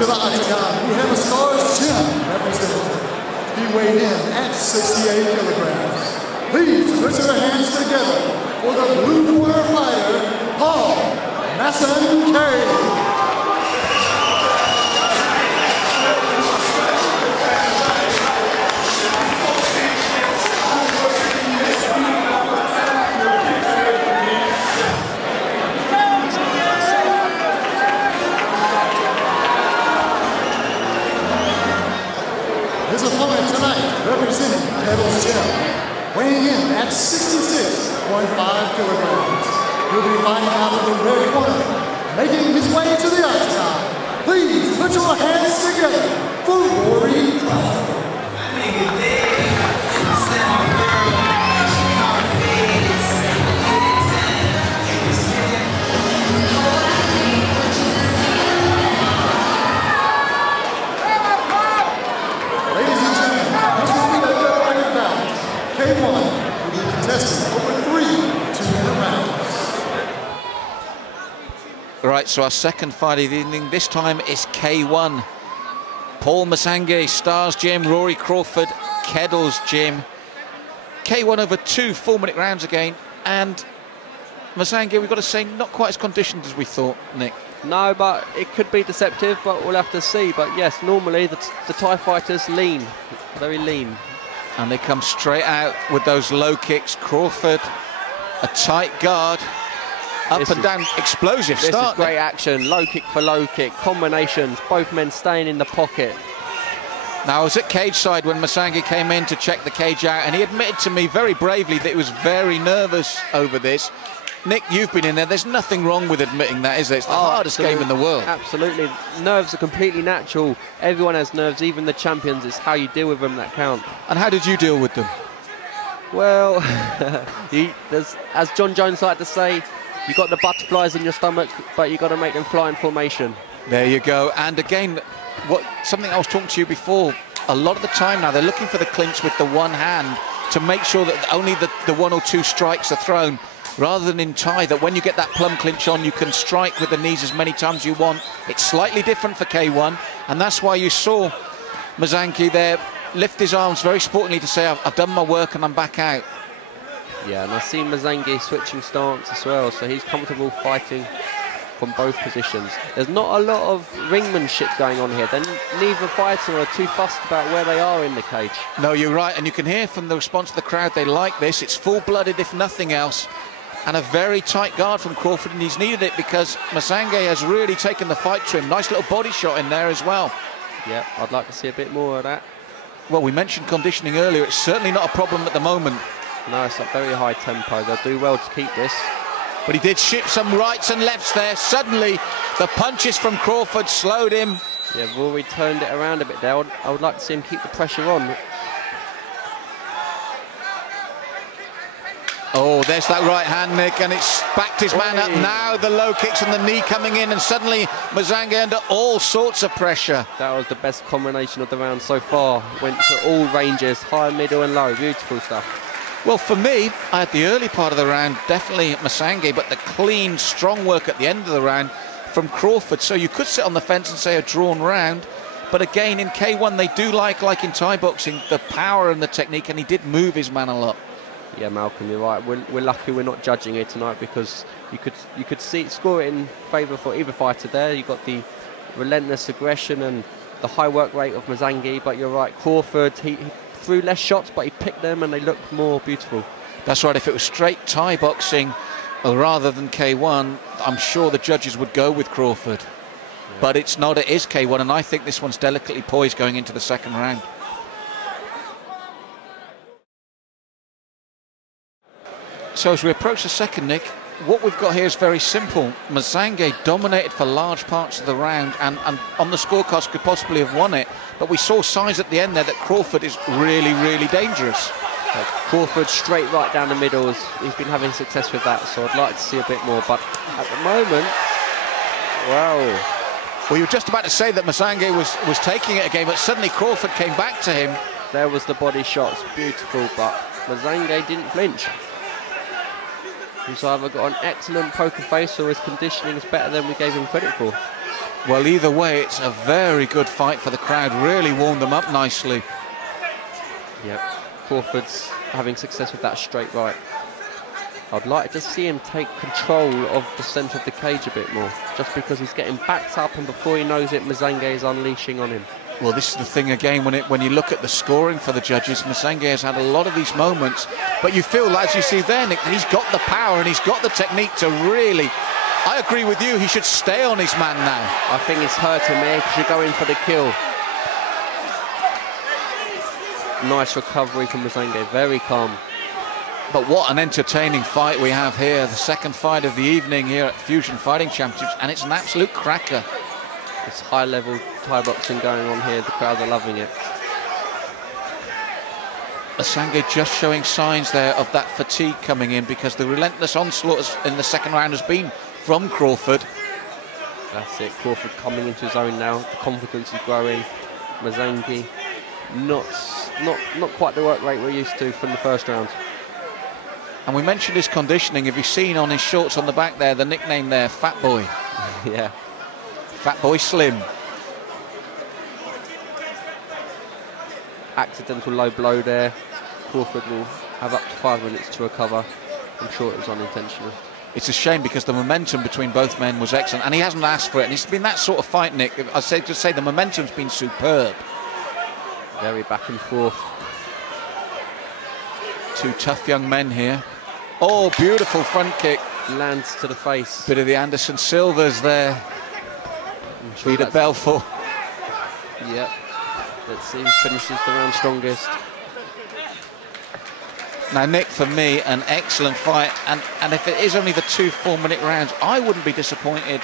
to the octagon, we have a Stars Gym representative. He weighed in at 68 kilograms. Please put your hands together for the blue corner fighter, Paul Masangcay. His opponent tonight, representing Keddles Gym, weighing in at 66.5 kilograms. He'll be fighting out of the red corner, making his way to the octagon. Please put your hands together for Rory Crawford. K1 will be contested over 3 2-minute rounds. Right, so our second fight of the evening, this time is K1. Paul Masangcay, Stars Gym, Rory Crawford, Keddles Gym. K1 over 2 4-minute rounds again, and Masangcay, we've got to say, not quite as conditioned as we thought, Nick. No, but it could be deceptive, but we'll have to see. But yes, normally the Thai fighters lean, very lean. And they come straight out with those low kicks. Crawford, a tight guard, up and down, explosive start. This is great action, low kick for low kick, combinations, both men staying in the pocket. Now, I was at cage side when Masangcay came in to check the cage out, and he admitted to me very bravely that he was very nervous over this. Nick, you've been in there. There's nothing wrong with admitting that, is there? It's the hardest game in the world. Absolutely. Nerves are completely natural. Everyone has nerves, even the champions. It's how you deal with them that count. And how did you deal with them? Well, as John Jones liked to say, you got the butterflies in your stomach, but you got to make them fly in formation. There you go. And again, something I was talking to you before, a lot of the time now they're looking for the clinch with the one hand to make sure that only the 1 or 2 strikes are thrown, rather than in Thai, that when you get that plum clinch on, you can strike with the knees as many times as you want. It's slightly different for K1, and that's why you saw Masangcay there lift his arms very sportingly to say, I've done my work and I'm back out. Yeah, and I see Masangcay switching stance as well, so he's comfortable fighting from both positions. There's not a lot of ringmanship going on here. Then neither fighter are too fussed about where they are in the cage. No, you're right, and you can hear from the response of the crowd, they like this. It's full-blooded, if nothing else. And a very tight guard from Crawford, and he's needed it because Masangcay has really taken the fight to him. Nice little body shot in there as well. Yeah, I'd like to see a bit more of that. Well, we mentioned conditioning earlier. It's certainly not a problem at the moment. No, it's a very high tempo. They'll do well to keep this. But he did ship some rights and lefts there. Suddenly, the punches from Crawford slowed him. Yeah, Rory turned it around a bit there. I would like to see him keep the pressure on. Oh, there's that right hand, Nick, and it's backed his man up. Now the low kicks and the knee coming in, and suddenly Masangcay under all sorts of pressure. That was the best combination of the round so far. Went to all ranges, high, middle and low. Beautiful stuff. Well, for me, I had the early part of the round, definitely Masangcay, but the clean, strong work at the end of the round from Crawford. So you could sit on the fence and say a drawn round. But again, in K1, they do like in Thai boxing, the power and the technique, and he did move his man a lot. Yeah, Malcolm, you're right. We're lucky we're not judging here tonight, because you could score it in favour for either fighter there. You got the relentless aggression and the high work rate of Masangcay, but you're right, Crawford, he threw less shots, but he picked them and they looked more beautiful. That's right. If it was straight Thai boxing rather than K1, I'm sure the judges would go with Crawford. Yeah. But it's not. It is K1, and I think this one's delicately poised going into the second round. So as we approach the second, Nick, what we've got here is very simple. Masangcay dominated for large parts of the round, and on the scorecards could possibly have won it. But we saw signs at the end there that Crawford is really, really dangerous. Crawford straight right down the middle. He's been having success with that, so I'd like to see a bit more. But at the moment, wow. Well, you were just about to say that Masangcay was taking it again, but suddenly Crawford came back to him. There was the body shots, beautiful, but Masangcay didn't flinch. He's either got an excellent poker face or his conditioning is better than we gave him credit for. Well, either way, it's a very good fight for the crowd. Really warmed them up nicely. Yep, Crawford's having success with that straight right. I'd like to see him take control of the centre of the cage a bit more, just because he's getting backed up, and before he knows it, Masangcay is unleashing on him. Well, this is the thing again, when you look at the scoring for the judges, Masangcay has had a lot of these moments, but you feel, as you see there, Nick, that he's got the power and he's got the technique to really... I agree with you, he should stay on his man now. I think it's hurting me, he should go in for the kill. Nice recovery from Masangcay, very calm. But what an entertaining fight we have here, the second fight of the evening here at Fusion Fighting Championships, and it's an absolute cracker. It's high-level Thai boxing going on here, the crowd are loving it. Masangcay just showing signs there of that fatigue coming in, because the relentless onslaught in the second round has been from Crawford. That's it, Crawford coming into his own now, the confidence is growing. Masangcay not quite the work rate we're used to from the first round. And we mentioned his conditioning. Have you seen on his shorts on the back there, the nickname there, Fat Boy? Yeah. Fat Boy Slim. Accidental low blow there. Crawford will have up to 5 minutes to recover. I'm sure it was unintentional. It's a shame, because the momentum between both men was excellent, and he hasn't asked for it. And it's been that sort of fight, Nick. I say the momentum's been superb. Very back and forth. Two tough young men here. Oh, beautiful front kick. Lands to the face. Bit of the Anderson Silvers there. Sure Peter Belfort. Yep. Let's see who finishes the round strongest. Now, Nick, for me, an excellent fight. And if it is only the 2 4-minute rounds, I wouldn't be disappointed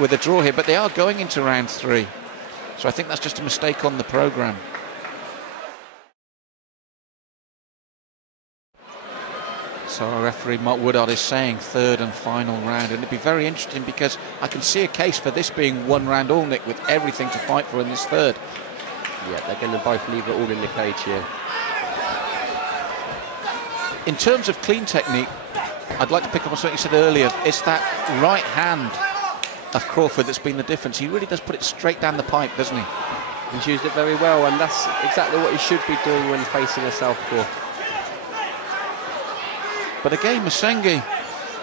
with a draw here. But they are going into round 3. So I think that's just a mistake on the programme. So our referee, Mark Woodard, is saying third and final round. And it'd be very interesting, because I can see a case for this being one round all, Nick, with everything to fight for in this third. Yeah, they're going to both leave it all in the cage here. In terms of clean technique, I'd like to pick up on something you said earlier. It's that right hand of Crawford that's been the difference. He really does put it straight down the pipe, doesn't he? He's used it very well, and that's exactly what he should be doing when facing a southpaw. But again, Masangcay,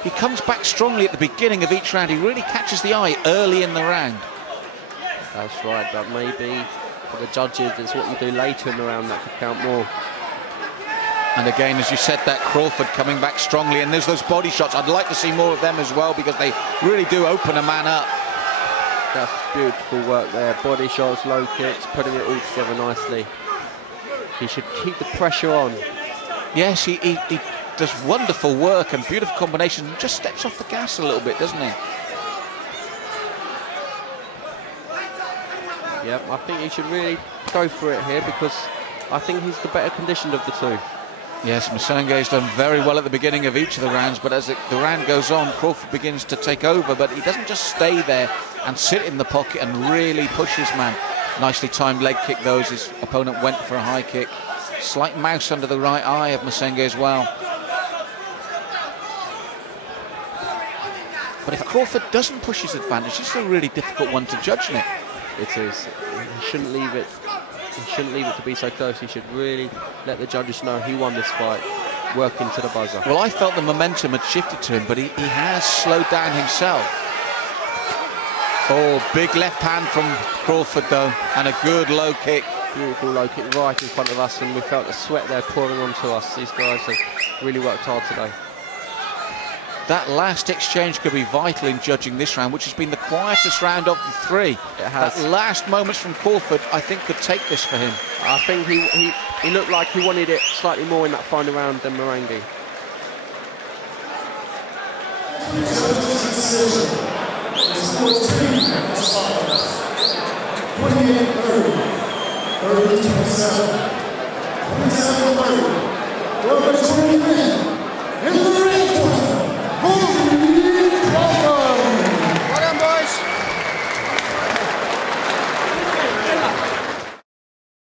he comes back strongly at the beginning of each round. He really catches the eye early in the round. That's right, but maybe for the judges, it's what you do later in the round that could count more. And again, as you said, that Crawford coming back strongly, and there's those body shots. I'd like to see more of them as well, because they really do open a man up. That's beautiful work there. Body shots, low kicks, putting it all together nicely. He should keep the pressure on. Yes, he does wonderful work and beautiful combination, and just steps off the gas a little bit, doesn't he? Yep, I think he should really go for it here, because I think he's the better conditioned of the two. Yes, Masangcay's done very well at the beginning of each of the rounds, but as the round goes on, Crawford begins to take over, but he doesn't just stay there and sit in the pocket and really push his man. Nicely timed leg kick, those. His opponent went for a high kick. Slight mouse under the right eye of Masangcay as well. But if Crawford doesn't push his advantage, it's a really difficult one to judge, Nick. It is. He shouldn't leave it. He shouldn't leave it to be so close. He should really let the judges know he won this fight, work into the buzzer. Well, I felt the momentum had shifted to him, but he has slowed down himself. Oh, big left hand from Crawford, though, and a good low kick. Beautiful low kick right in front of us, and we felt the sweat there pouring onto us. These guys have really worked hard today. That last exchange could be vital in judging this round, which has been the quietest round of the 3. It has. That last moments from Crawford, I think, could take this for him. I think he looked like he wanted it slightly more in that final round than Masangcay. Rory